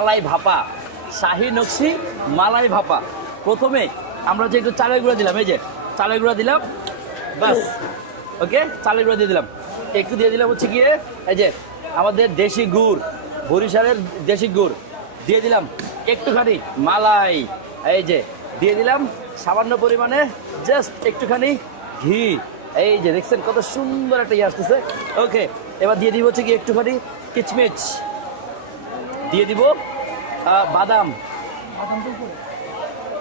মালাই ভাপা, শাহি নকশি, মালাই ভাপা। প্রথমে আমরা যে একটু চালের গুঁড়া দিলাম, এই যে চালের গুঁড়া দিলাম বাস ওকে? চালের গুঁড়া দিয়ে দিলাম। একটু দিয়ে দিলাম হচ্ছে গিয়ে, এই যে আমাদের দেশি গুড়, বরিশালের দেশি গুড়। দিয়ে দিলাম একটুখানি মালাই। এই যে, দিয়ে দিলাম সামান্য পরিমাণে জাস্ট একটুখানি ঘি। এই যে, দেখছেন কত সুন্দর একটা ইয়ে আসতেছে। ওকে, এবার দিয়ে দিব হচ্ছে কি একটুখানি কিচমিচ। দিয়ে দিব বাদাম।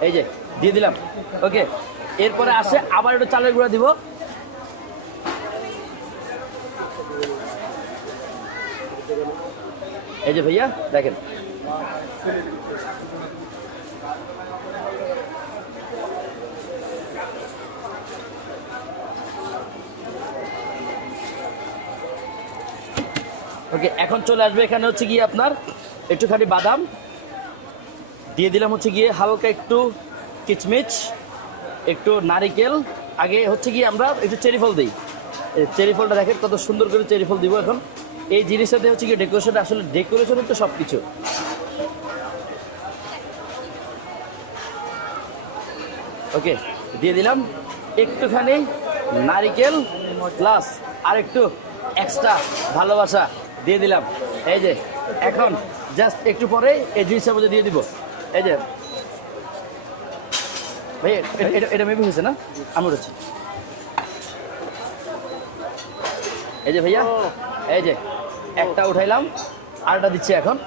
এই যে, দিয়ে দিলাম। ওকে, এরপরে আসে আবার একটু চালের গুঁড়া দিব। এই যে ভাইয়া, দেখেন। ওকে, এখন চলে আসবে এখানে হচ্ছে গিয়ে আপনার একটুখানি বাদাম। দিয়ে দিলাম হচ্ছে গিয়ে হালকা একটু কিচমিচ, একটু নারিকেল। আগে হচ্ছে গিয়ে আমরা একটু চেরি ফল দিই। চেরি ফলটা দেখেন কত সুন্দর করে চেরি ফল দিব এখন। এই জিনিসটাতে হচ্ছে গিয়ে ডেকোরেশন আসলে ডেকোরেশনের তো সব কিছু ওকে, দিয়ে দিলাম একটুখানি নারিকেল, প্লাস আর একটু এক্সট্রা ভালোবাসা দিয়ে দিলাম। এই যে, এখন জাস্ট একটু পরে এই জিনিসটার মধ্যে দিয়ে দিব। এই যে, ভাই, এ- এটা মেবি হয়েছে না? আমি উঠেছি এই যে ভাইয়া, এই যে, একটা উঠাইলাম, আরেকটা দিচ্ছি এখন।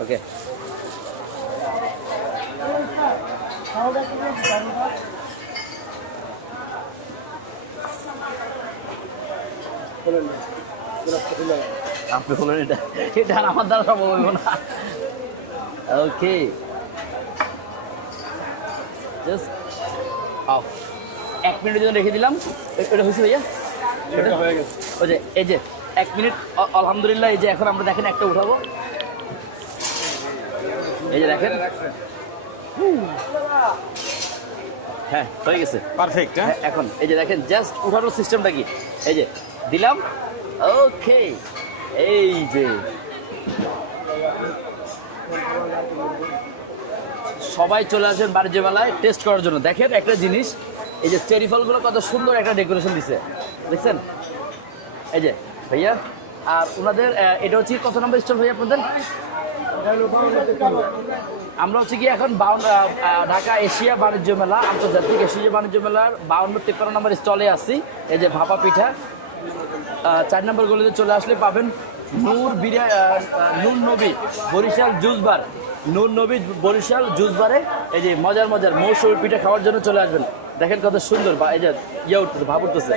ওকে আপনি বলেন এটা এটা আমার দ্বারা সম্ভব হইব না। ওকে জাস্ট অফ এক মিনিটের জন্য রেখে দিলাম। এটা হয়েছে ভাইয়া? এটা হয়ে গেছে। ওই যে এই যে এক মিনিট আলহামদুলিল্লাহ এই যে এখন আমরা দেখেন একটা উঠাবো। এই যে দেখেন। হ্যাঁ হয়ে গেছে। পারফেক্ট হ্যাঁ? হ্যাঁ, এখন এই যে দেখেন জাস্ট উঠানোর সিস্টেমটা কি? এই যে দিলাম। ওকে এই যে। সবাই চলে আসেন বাণিজ্য মেলায় টেস্ট করার জন্য। দেখেন একটা জিনিস এই যে চেরি ফলগুলো কত সুন্দর একটা ডেকোরেশন দিছে। দেখছেন? এই যে ভাইয়া আর ওনাদের এটা হচ্ছে কত নম্বর স্টল ভাইয়া আপনাদের? আমরা হচ্ছে কি এখন ঢাকা এশিয়া বাণিজ্য মেলা আন্তর্জাতিক এশিয়া বাণিজ্য মেলার বাউন্ন তিপ্পান্ন নম্বর স্টলে আছি। এই যে ভাপা পিঠা। চার নম্বর গলিতে চলে আসলে পাবেন নূর আহ, নূর নবী বরিশাল জুস বার। নূর নবী বরিশাল জুস বারে এই যে মজার মজার মৌসুমী পিঠা খাওয়ার জন্য চলে আসবেন। দেখেন কত সুন্দর বা এই যে ইয়ে উঠতেছে ভাব উঠতেছে।